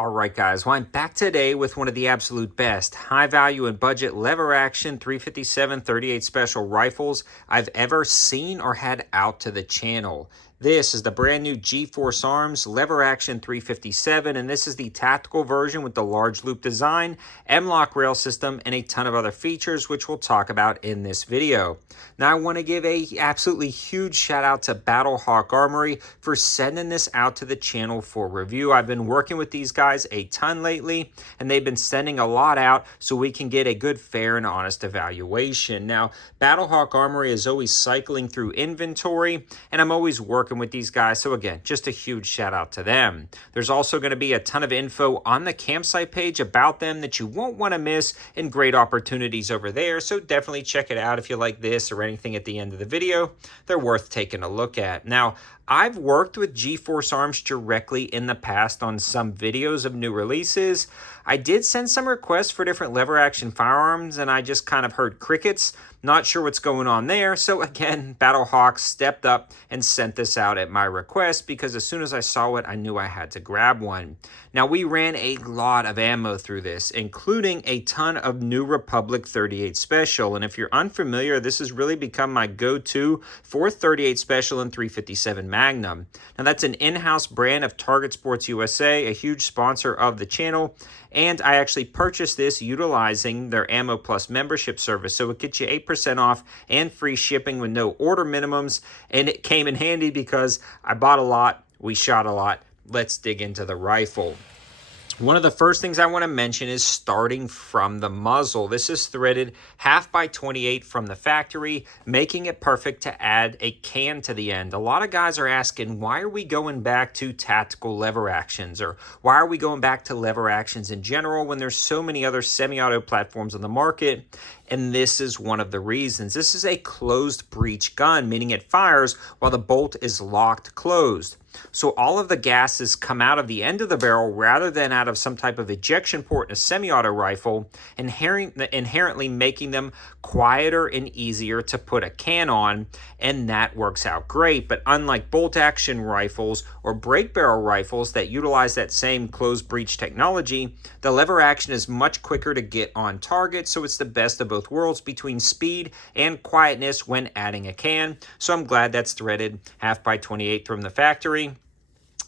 All right, guys. Well, I'm back today with one of the absolute best high value and budget lever action 357 38 special rifles I've ever seen or had out to the channel. This is the brand new GFORCE Arms lever action 357, and this is the tactical version with the large loop design, M-LOK rail system, and a ton of other features, which we'll talk about in this video. Now, I want to give a absolutely huge shout out to Battlehawk Armory for sending this out to the channel for review. I've been working with these guys a ton lately, and they've been sending a lot out so we can get a good, fair, and honest evaluation. Now, Battlehawk Armory is always cycling through inventory, and I'm always working with these guys. So again, just a huge shout out to them. There's also going to be a ton of info on the campsite page about them that you won't want to miss, and great opportunities over there. So definitely check it out if you like this or anything at the end of the video. They're worth taking a look at. Now, I've worked with GFORCE Arms directly in the past on some videos of new releases. I did send some requests for different lever action firearms, and I just kind of heard crickets. Not sure what's going on there. So again, Battlehawk stepped up and sent this out at my request, because as soon as I saw it, I knew I had to grab one. Now, we ran a lot of ammo through this, including a ton of New Republic 38 Special. And if you're unfamiliar, this has really become my go-to for 38 Special and 357 Magnum. Now, that's an in-house brand of Target Sports USA, a huge sponsor of the channel. And I actually purchased this utilizing their Ammo Plus membership service. So it gets you 8% off and free shipping with no order minimums. And it came in handy because I bought a lot, we shot a lot. Let's dig into the rifle. One of the first things I want to mention is starting from the muzzle. This is threaded 1/2x28 from the factory, making it perfect to add a can to the end. A lot of guys are asking, why are we going back to tactical lever actions? Or why are we going back to lever actions in general when there's so many other semi-auto platforms on the market? And this is one of the reasons. This is a closed breech gun, meaning it fires while the bolt is locked closed. So all of the gases come out of the end of the barrel rather than out of some type of ejection port in a semi-auto rifle, inherently making them quieter and easier to put a can on, and that works out great. But unlike bolt action rifles or break barrel rifles that utilize that same closed breech technology, the lever action is much quicker to get on target, so it's the best of both worlds between speed and quietness when adding a can. So I'm glad that's threaded 1/2x28 from the factory.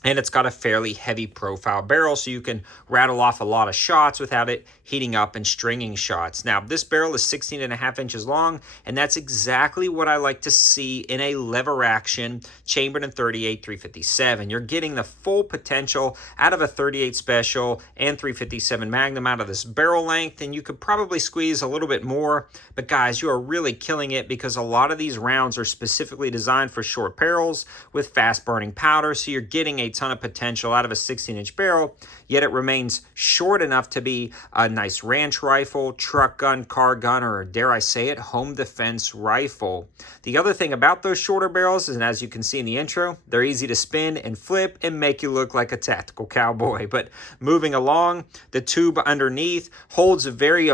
And it's got a fairly heavy profile barrel, so you can rattle off a lot of shots without it heating up and stringing shots. Now, this barrel is 16.5 inches long, and that's exactly what I like to see in a lever action chambered in 38 357. You're getting the full potential out of a 38 Special and 357 Magnum out of this barrel length, and you could probably squeeze a little bit more. But guys, you are really killing it, because a lot of these rounds are specifically designed for short barrels with fast burning powder, so you're getting a ton of potential out of a 16-inch barrel, yet it remains short enough to be a nice ranch rifle, truck gun, car gun, or dare I say it, home defense rifle. The other thing about those shorter barrels is, and as you can see in the intro, they're easy to spin and flip and make you look like a tactical cowboy. But moving along, the tube underneath holds a very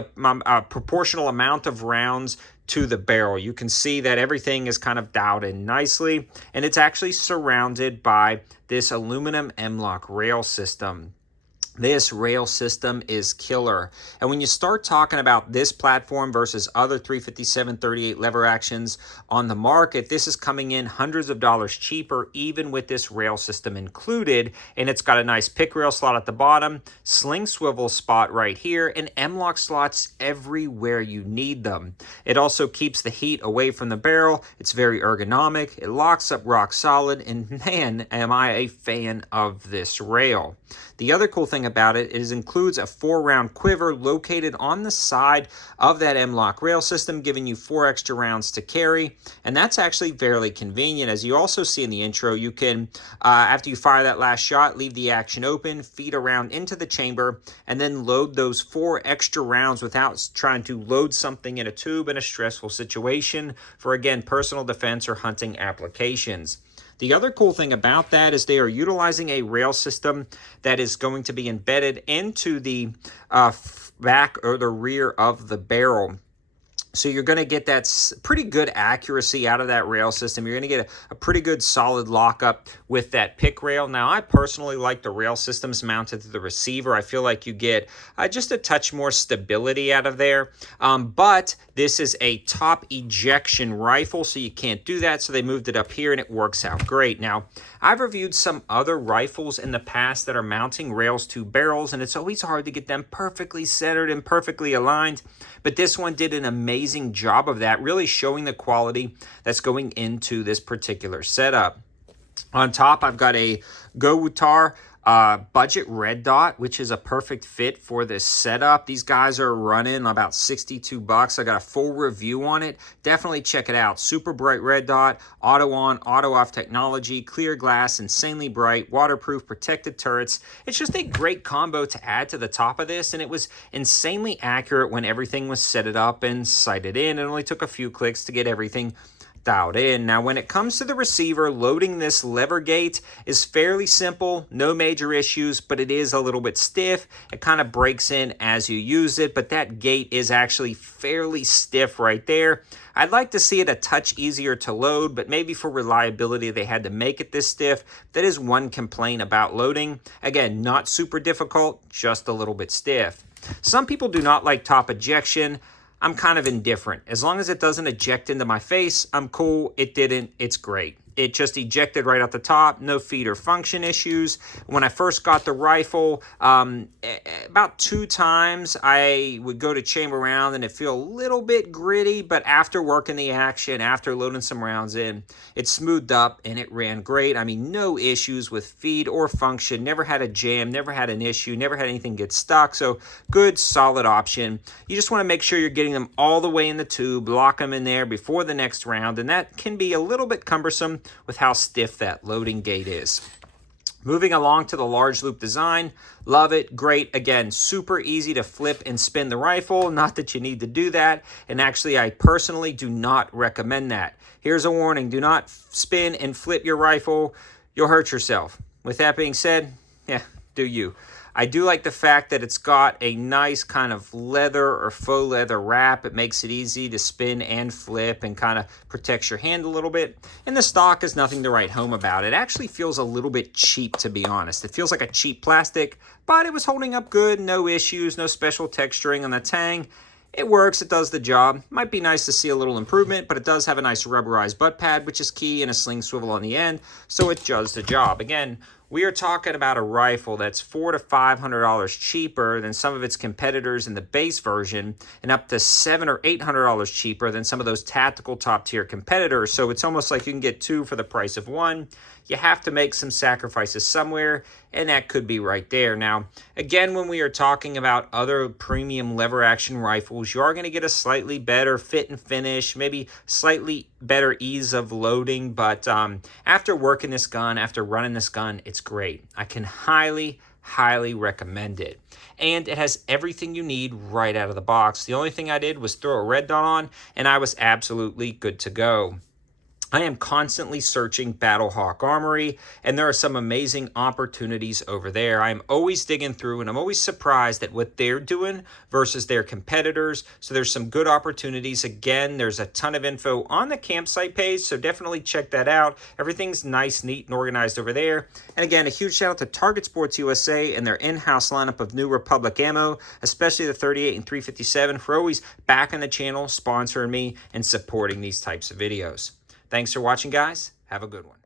proportional amount of rounds to the barrel. You can see that everything is kind of dialed in nicely, and it's actually surrounded by this aluminum M-LOK rail system. This rail system is killer. And when you start talking about this platform versus other 357 38 lever actions on the market, this is coming in hundreds of dollars cheaper, even with this rail system included. And it's got a nice pick rail slot at the bottom, sling swivel spot right here, and M-LOK slots everywhere you need them. It also keeps the heat away from the barrel. It's very ergonomic. It locks up rock solid, and man, am I a fan of this rail. The other cool thing about it is includes a 4-round quiver located on the side of that M-LOK rail system, giving you 4 extra rounds to carry. And that's actually fairly convenient. As you also see in the intro, you can, after you fire that last shot, leave the action open, feed a round into the chamber, and then load those 4 extra rounds without trying to load something in a tube in a stressful situation for, again, personal defense or hunting applications. The other cool thing about that is they are utilizing a rail system that is going to be embedded into the back or the rear of the barrel. So you're going to get that pretty good accuracy out of that rail system. You're going to get a pretty good solid lockup with that pick rail. Now, I personally like the rail systems mounted to the receiver. I feel like you get just a touch more stability out of there. But this is a top ejection rifle, so you can't do that. So they moved it up here, and it works out great. Now, I've reviewed some other rifles in the past that are mounting rails to barrels, and it's always hard to get them perfectly centered and perfectly aligned. But this one did an amazing job of that, really showing the quality that's going into this particular setup. On top, I've got a GOWUTAR budget red dot, which is a perfect fit for this setup. These guys are running about $62. I got a full review on it. Definitely check it out. Super bright red dot, auto on, auto off technology, clear glass, insanely bright, waterproof, protected turrets. It's just a great combo to add to the top of this, and it was insanely accurate when everything was set it up and sighted in. It only took a few clicks to get everything dialed in. Now, when it comes to the receiver, loading this lever gate is fairly simple, no major issues, but it is a little bit stiff. It kind of breaks in as you use it, but that gate is actually fairly stiff right there. I'd like to see it a touch easier to load, but maybe for reliability, they had to make it this stiff. That is one complaint about loading. Again, not super difficult, just a little bit stiff. Some people do not like top ejection. I'm kind of indifferent. As long as it doesn't eject into my face, I'm cool. It didn't. It's great. It just ejected right out the top. No feed or function issues. When I first got the rifle, about 2 times I would go to chamber round and it feel a little bit gritty, but after working the action, after loading some rounds in, it smoothed up and it ran great. I mean, no issues with feed or function. Never had a jam, never had an issue, never had anything get stuck. So good, solid option. You just want to make sure you're getting them all the way in the tube, lock them in there before the next round, and that can be a little bit cumbersome with how stiff that loading gate is. Moving along to the large loop design, love it, great. Again, super easy to flip and spin the rifle. Not that you need to do that, and actually I personally do not recommend that. Here's a warning, do not spin and flip your rifle. You'll hurt yourself. With that being said, yeah, do you. I do like the fact that it's got a nice kind of leather or faux leather wrap. It makes it easy to spin and flip and kind of protects your hand a little bit. And the stock is nothing to write home about. It actually feels a little bit cheap, to be honest. It feels like a cheap plastic, but it was holding up good. No issues, no special texturing on the tang. It works, it does the job. Might be nice to see a little improvement, but it does have a nice rubberized butt pad, which is key, and a sling swivel on the end, so it does the job. Again, we are talking about a rifle that's $400 to $500 cheaper than some of its competitors in the base version, and up to $700 or $800 cheaper than some of those tactical top-tier competitors. So it's almost like you can get 2 for the price of 1. You have to make some sacrifices somewhere, and that could be right there. Now, again, when we are talking about other premium lever action rifles, you are going to get a slightly better fit and finish, maybe slightly better ease of loading, but after working this gun, after running this gun, it's great. I can highly recommend it. And it has everything you need right out of the box. The only thing I did was throw a red dot on, and I was absolutely good to go. I am constantly searching Battlehawk Armory, and there are some amazing opportunities over there. I'm always digging through, and I'm always surprised at what they're doing versus their competitors. So there's some good opportunities. Again, there's a ton of info on the campsite page, so definitely check that out. Everything's nice, neat, and organized over there. And again, a huge shout out to Target Sports USA and their in-house lineup of New Republic ammo, especially the 38 and 357, for always backing the channel, sponsoring me, and supporting these types of videos. Thanks for watching, guys. Have a good one.